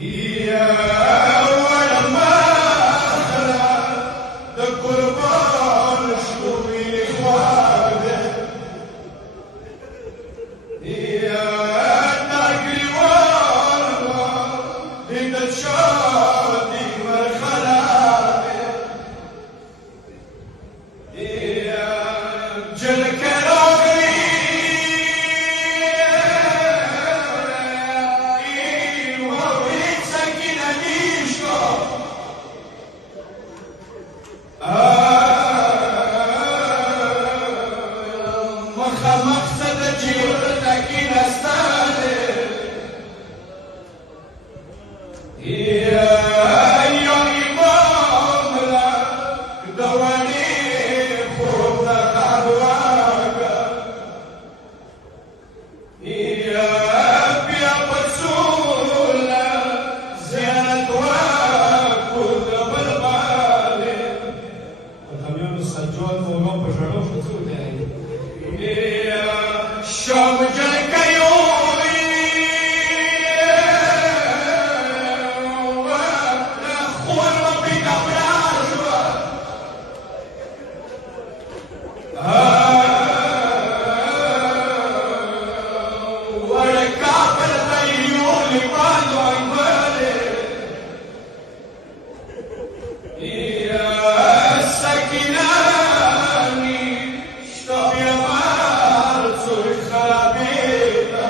يا ولما ده قربان شلومي لإخوانه يا ناقري والله إذا تشادي والخلابه يا جلك مقصد جيرتك نستاهل يا إمام لك دواني خذك أبواك يا أبي رسول زيارة وقود بالمال الخميون السجاد فوقهم بجعلوه خطوط يعني شوق الكيومي واخون ربي قبل عجوة وركاب الخيول قالوا عمالي يا سكيناني اشتاق يا مال صرت خرابيطة